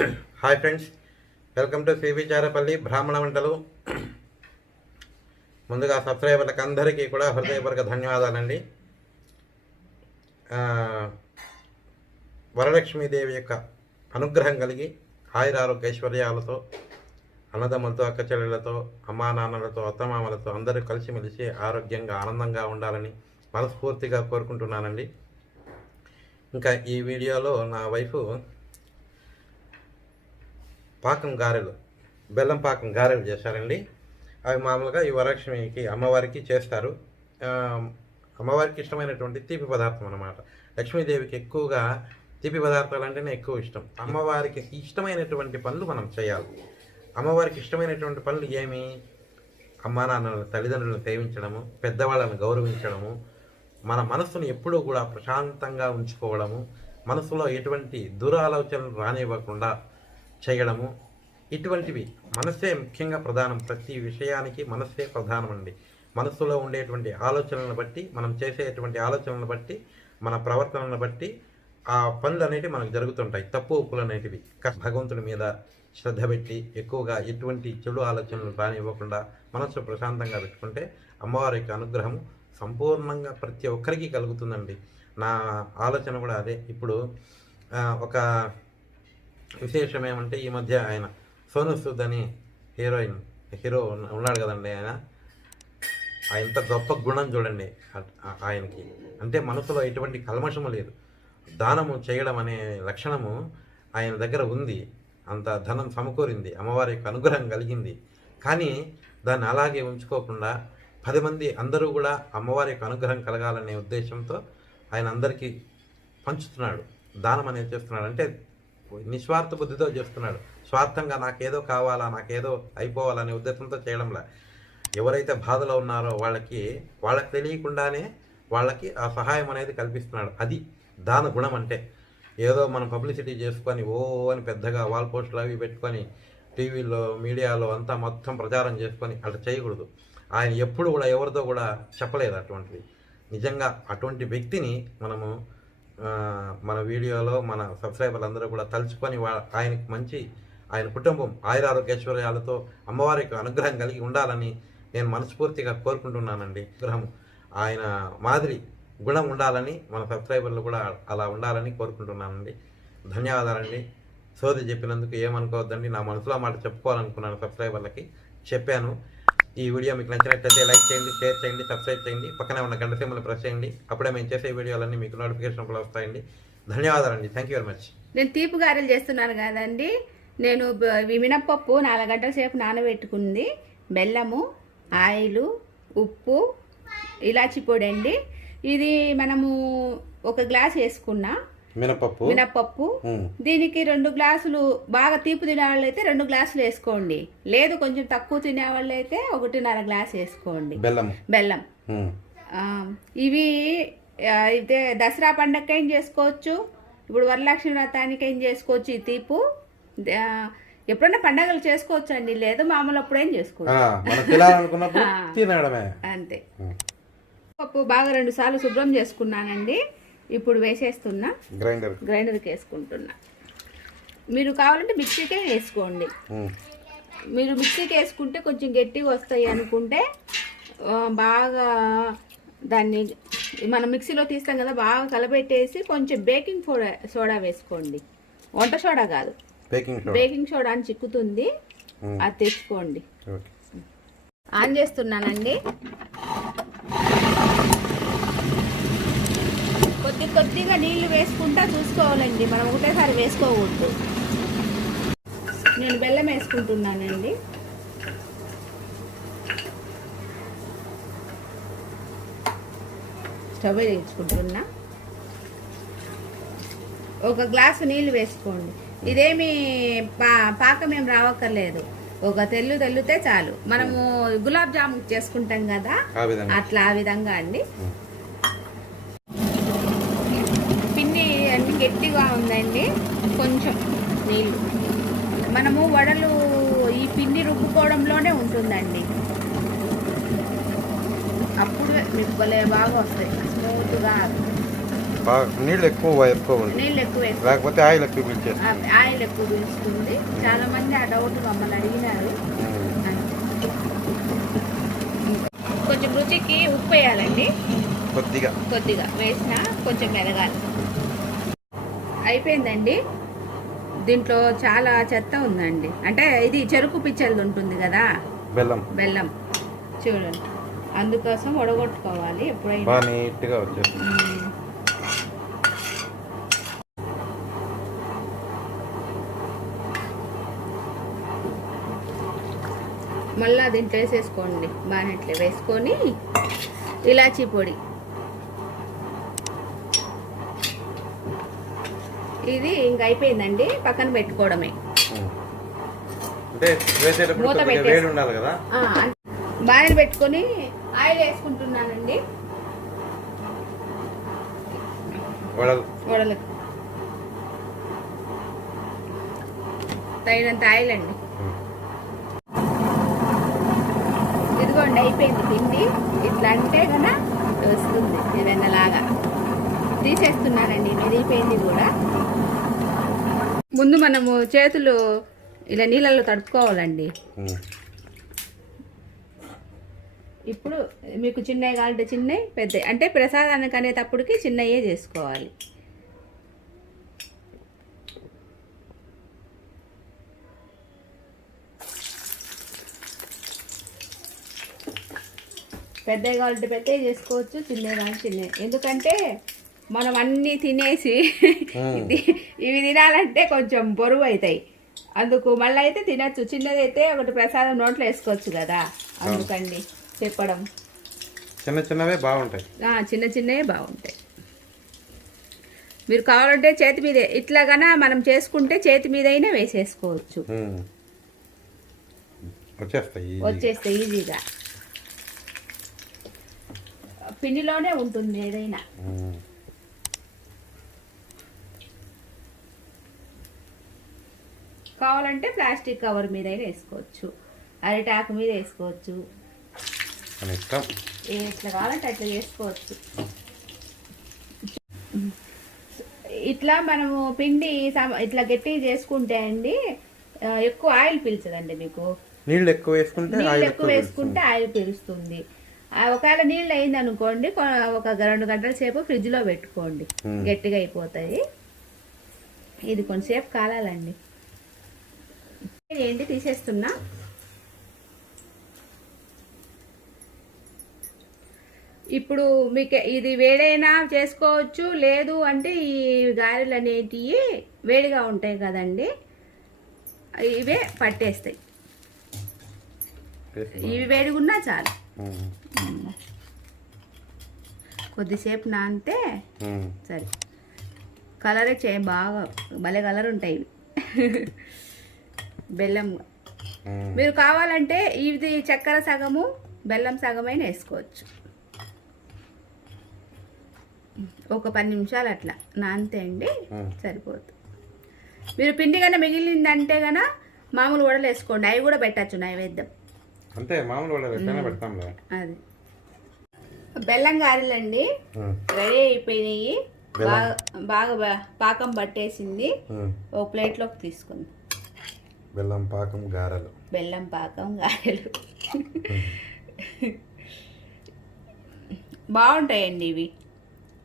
Hi friends, welcome to cbcharepalli బ్రాహ్మణవంటలు. ముందుగా సబ్స్క్రైబర్లకు అందరికీ కూడా హృదయపూర్వక ధన్యవాదాలండి. వరలక్ష్మీదేవి యొక్క అనుగ్రహం కలిగి ఆయురారోగ్య ఐశ్వర్యాలతో, అన్నదమ్ములతో, అక్క చెల్లెలతో, అమ్మా నాన్నలతో, అత్తమామలతో అందరూ కలిసిమెలిసి ఆరోగ్యంగా ఆనందంగా ఉండాలని మనస్ఫూర్తిగా కోరుకుంటున్నానండి. ఇంకా ఈ వీడియోలో నా వైఫ్ పాకం గారెలు, బెల్లం పాకం గారెలు చేశారండి. అవి మామూలుగా ఈ వరలక్ష్మికి అమ్మవారికి చేస్తారు. అమ్మవారికి ఇష్టమైనటువంటి తీపి పదార్థం అన్నమాట. లక్ష్మీదేవికి ఎక్కువగా తీపి పదార్థాలు అంటేనే ఎక్కువ ఇష్టం. అమ్మవారికి ఇష్టమైనటువంటి పనులు మనం చేయాలి. అమ్మవారికి ఇష్టమైనటువంటి పనులు ఏమి? అమ్మా నాన్నల తల్లిదండ్రులను సేవించడము, పెద్దవాళ్ళని గౌరవించడము, మన మనస్సును ఎప్పుడూ కూడా ప్రశాంతంగా ఉంచుకోవడము, మనసులో ఎటువంటి దురాలోచనలు రానివ్వకుండా చేయడము, ఇటువంటివి మనస్సే ముఖ్యంగా ప్రధానం. ప్రతి విషయానికి మనస్సే ప్రధానం అండి. మనస్సులో ఉండేటువంటి ఆలోచనలను బట్టి, మనం చేసేటువంటి ఆలోచనలను బట్టి, మన ప్రవర్తనను బట్టి ఆ పనులు అనేటివి మనకు జరుగుతుంటాయి. తప్పు ఒప్పులు అనేటివి భగవంతుడి మీద శ్రద్ధ పెట్టి ఎక్కువగా ఎటువంటి చెడు ఆలోచనలు రానివ్వకుండా మనస్సు ప్రశాంతంగా పెట్టుకుంటే అమ్మవారి యొక్క అనుగ్రహం సంపూర్ణంగా ప్రతి ఒక్కరికి కలుగుతుందండి. నా ఆలోచన కూడా అదే. ఇప్పుడు ఒక విశేషం ఏమంటే, ఈ మధ్య ఆయన సోను సూద్ అని హీరో ఉన్నాడు కదండి. ఎంత గొప్ప గుణం చూడండి ఆయనకి. అంటే మనసులో ఎటువంటి కల్మషము లేదు. దానము చేయడం అనే లక్షణము ఆయన దగ్గర ఉంది. అంత ధనం సమకూరింది, అమ్మవారి యొక్క అనుగ్రహం కలిగింది. కానీ దాన్ని అలాగే ఉంచుకోకుండా 10 మంది అందరూ కూడా అమ్మవారి యొక్క అనుగ్రహం కలగాలనే ఉద్దేశంతో ఆయన అందరికీ పంచుతున్నాడు, దానం అనేది చేస్తున్నాడు. అంటే నిస్వార్థ బుద్ధితో చేస్తున్నాడు. స్వార్థంగా నాకేదో కావాలా, నాకేదో అయిపోవాలనే ఉద్దేశంతో చేయడంలా. ఎవరైతే బాధలో ఉన్నారో వాళ్ళకి తెలియకుండానే వాళ్ళకి ఆ సహాయం అనేది కల్పిస్తున్నాడు. అది దాన గుణం అంటే. ఏదో మనం పబ్లిసిటీ చేసుకొని అని పెద్దగా వాల్ పోస్టులు అవి పెట్టుకొని టీవీలో మీడియాలో అంతా మొత్తం ప్రచారం చేసుకొని అట్లా చేయకూడదు. ఆయన ఎప్పుడు కూడా ఎవరితో కూడా చెప్పలేదు అటువంటిది. నిజంగా అటువంటి వ్యక్తిని మనము మన వీడియోలో మన సబ్స్క్రైబర్లు అందరూ కూడా తలుచుకొని ఆయనకు మంచి, ఆయన కుటుంబం ఆయురారోగ్యేశ్వర్యాలతో అమ్మవారి యొక్క అనుగ్రహం కలిగి ఉండాలని నేను మనస్ఫూర్తిగా కోరుకుంటున్నానండి. అనుగ్రహం ఆయన మాదిరి గుణం ఉండాలని మన సబ్స్క్రైబర్లు కూడా అలా ఉండాలని కోరుకుంటున్నానండి. ధన్యవాదాలండి. సోది చెప్పినందుకు ఏమనుకోవద్దండి. నా మనసులో మాట చెప్పుకోవాలనుకున్నాను, సబ్స్క్రైబర్లకి చెప్పాను. ఈ వీడియో మీకు నచ్చినట్లయితే లైక్ చేయండి, షేర్ చేయండి, సబ్స్క్రైబ్ చేయండి, పక్కనే ఉన్న గంట సింబల్ ప్రెస్ చేయండి. అప్పుడే మేము చేసే వీడియోలన్నీ మీకు నోటిఫికేషన్లు వస్తాయండి. ధన్యవాదాలండి. Thank you very much. నేను తీపి గారెలు చేస్తున్నాను కదండి. నేను మినపప్పు 4 గంటల సేపు నానబెట్టుకుంది, బెల్లము, ఆయిలు, ఉప్పు, ఇలాచి పొడి అండి. ఇది మనము 1 గ్లాస్ వేసుకున్నా మినపప్పు. దీనికి 2 గ్లాసులు, బాగా తీపి తినేవాళ్ళు అయితే 2 గ్లాసులు వేసుకోండి. లేదు కొంచెం తక్కువ తినేవాళ్ళు అయితే 1.5 గ్లాస్ వేసుకోండి బెల్లం. ఇవి అయితే దసరా పండగకి ఏం చేసుకోవచ్చు, ఇప్పుడు వరలక్ష్మి వ్రతానికి ఏం చేసుకోవచ్చు. ఈ తీపు ఎప్పుడైనా పండగలు చేసుకోవచ్చు అండి, లేదు మామూలు అప్పుడు ఏం చేసుకోవచ్చు, అంతే. పప్పు బాగా 2 సార్లు శుభ్రం చేసుకున్నానండి. ఇప్పుడు వేసేస్తున్నా, గ్రైండర్కి వేసుకుంటున్నా. మీరు కావాలంటే మిక్సీకే వేసుకోండి. మీరు మిక్సీకి వేసుకుంటే కొంచెం గట్టిగా వస్తాయి అనుకుంటే బాగా దాన్ని మనం మిక్సీలో తీస్తాం కదా, బాగా కలబెట్టేసి కొంచెం బేకింగ్ సోడా వేసుకోండి. వంట సోడా కాదు, బేకింగ్ సోడా అని చిక్కుతుంది, అది తెచ్చుకోండి. ఆన్ చేస్తున్నానండి. కొద్దిగా నీళ్లు వేసుకుంటా చూసుకోవాలండి, మనం ఒకటేసారి వేసుకోకూడదు. నేను బెల్లం వేసుకుంటున్నానండి. స్టవ్ వేయించుకుంటున్నా. 1 గ్లాసు నీళ్ళు వేసుకోండి. ఇదేమి పాకం ఏం రావక్కర్లేదు, ఒక తెల్లితే చాలు. మనము గులాబ్ జామున్ చేసుకుంటాం కదా, అట్లా ఆ విధంగా అండి. అన్ని గట్టిగా ఉందండి, కొంచెం నీళ్ళు. మనము వడలు ఈ పిండి రుబ్బుకోవడంలోనే ఉంటుందండి, అప్పుడు మీకు భలే బాగా వస్తాయి, స్మూత్గా. బాగా నీళ్ళు ఎక్కువ వేసుకోవాలి, నీళ్ళు ఎక్కువ వేసుకో, లేకపోతే ఆయిల్ ఎక్కువ పీల్చేస్తుంది. ఆయిల్ ఎక్కువ పీల్చుతుంది. చాలా మంది ఆ డౌట్ మమ్మల్ని అడిగినారు. కొంచెం రుచికి ఉప్పు వేయాలండి, కొద్దిగా వేసినా కొంచెం మెరగాలి. అయిపోయిందండి. దీంట్లో చాలా చెత్త ఉందండి, అంటే ఇది చెరుకు పిచ్చలది ఉంటుంది కదా, బెల్లం చూడండి, అందుకోసం వడగొట్టుకోవాలి ఎప్పుడైనా. నీట్గా వచ్చేస్తుంది. మళ్ళీ దీంట్లో వేసేసుకోండి, బాగా వేసుకొని ఇలాచీ పొడి, ఇది ఇంక అయిపోయిందండి. పక్కన పెట్టుకోవడమే. మూత పెట్టేసి బాగా పెట్టుకొని ఆయిల్ వేసుకుంటున్నానండి. వడలకు తగినంత ఆయిల్ అండి. ఇదిగోండి అయిపోయింది పిండి. ఇట్లా అంటే కన్నా వస్తుంది వెన్నలాగా. తీసేస్తున్నానండి, మెరిగిపోయింది కూడా. ముందు మనము చేతులు ఇలా నీళ్ళల్లో తడుపుకోవాలండి. ఇప్పుడు మీకు చిన్నవి కావాలంటే చిన్నవి, పెద్దవి అంటే ప్రసాదానికి అనేటప్పటికి చిన్నయే చేసుకోవాలి. పెద్దవి కావాలంటే పెద్దవి చేసుకోవచ్చు, చిన్నవి కావాలంటే చిన్నవి. ఎందుకంటే మనం అన్నీ తినేసి ఇవి తినాలంటే కొంచెం బరువు అవుతాయి. అందుకు మళ్ళీ అయితే తినచ్చు. చిన్నది అయితే ఒకటి ప్రసాదం నోట్లో వేసుకోవచ్చు కదా, అందుకండి చెప్పడం. చిన్నవే బాగుంటాయి, చిన్నవే బాగుంటాయి. మీరు కావాలంటే చేతి మీదే ఇట్లాగనా మనం చేసుకుంటే చేతి మీద అయినా వేసేసుకోవచ్చు, వచ్చేస్తాయి ఈజీగా. పిండిలోనే ఉంటుంది ఏదైనా. కావాలంటే ప్లాస్టిక్ కవర్ మీద వేసుకోవచ్చు, అరిటాకు మీద వేసుకోవచ్చు, ఎట్లా కావాలంటే అట్లా చేసుకోవచ్చు. ఇట్లా మనము పిండి ఇట్లా గట్టిగా చేసుకుంటే అండి ఎక్కువ ఆయిల్ పీల్చదండి. మీకు నీళ్ళు ఎక్కువ వేసుకుంటే ఆయిల్ పీలుస్తుంది. ఒకవేళ నీళ్ళు అయింది అనుకోండి, ఒక 2 గంటల సేపు ఫ్రిడ్జ్లో పెట్టుకోండి, గట్టిగా అయిపోతాయి. ఇది కొంచెంసేపు కాలాలండి. ఏంటి తీసేస్తున్నా. ఇప్పుడు మీకు ఇది వేడైనా చేసుకోవచ్చు, లేదు అంటే ఈ గారెలు అనేటివి వేడిగా ఉంటాయి కదండి, ఇవే పట్టేస్తాయి. ఇవి వేడిగున్నా చాలు. కొద్దిసేపు నానితే సరే. కలరే బాగా భలే కలర్ ఉంటాయి ఇవి. బెల్లం మీరు కావాలంటే ఇది చక్కెర సగము బెల్లం సగమైన వేసుకోవచ్చు. ఒక 10 నిమిషాలు అట్లా నానితే అండి సరిపోతుంది. మీరు పిండి కన్నా మిగిలిందంటే కన్నా మామూలు వడలు వేసుకోండి, అవి కూడా పెట్టచ్చు నైవేద్యం. అంతే, మామూలు వడలు పెడతాం. అది బెల్లం గారెలండి రెడీ అయిపోయినాయి. బాగా పాకం పట్టేసింది. ఒక ప్లేట్లోకి తీసుకుంది. బెల్లం పాకం గారెలు బాగుంటాయండి ఇవి.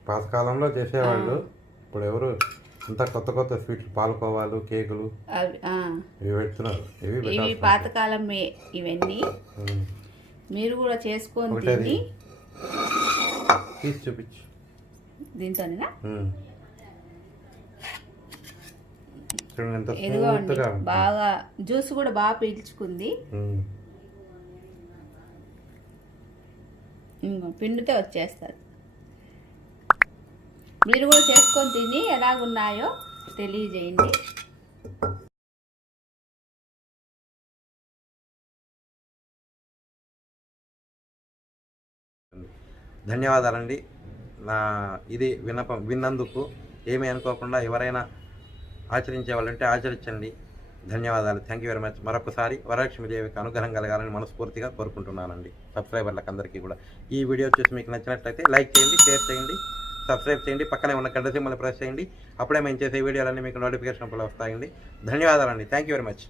పాతకాలంలో చేసేవాళ్ళు, ఇప్పుడు ఎవరు అంతా కొత్త స్వీట్లు, పాలకోవాలు, కేకులు ఇవి పెడుతున్నారు. ఇవి పాతకాలం ఇవన్నీ. మీరు కూడా చేసుకొని తిని చూపించు. దీంతోనేనా? ఇదిగోండి, బాగా జ్యూస్ కూడా బాగా పీల్చుకుంది. పిండితో వచ్చేస్తుంది. మీరు కూడా చేసుకొని తిని ఎలాగున్నాయో తెలియజేయండి. ధన్యవాదాలండి. ఇది విన్నందుకు. ఏమీ అనుకోకుండా ఎవరైనా ఆచరించే వాళ్ళంటే ఆచరించండి. ధన్యవాదాలు. Thank you very much. మరొకసారి వరలక్ష్మీదేవికి అనుగ్రహం కలగాలని మనస్ఫూర్తిగా కోరుకుంటున్నానండి. సబ్స్క్రైబర్లకు అందరికీ కూడా ఈ వీడియో చూసి మీకు నచ్చినట్లయితే లైక్ చేయండి, షేర్ చేయండి, సబ్స్క్రైబ్ చేయండి, పక్కనే ఉన్న గంట సింబల్ని ప్రెస్ చేయండి. అప్పుడే మేము చేసే వీడియోలన్నీ మీకు నోటిఫికేషన్ వస్తాయండి. ధన్యవాదాలండి. Thank you very much.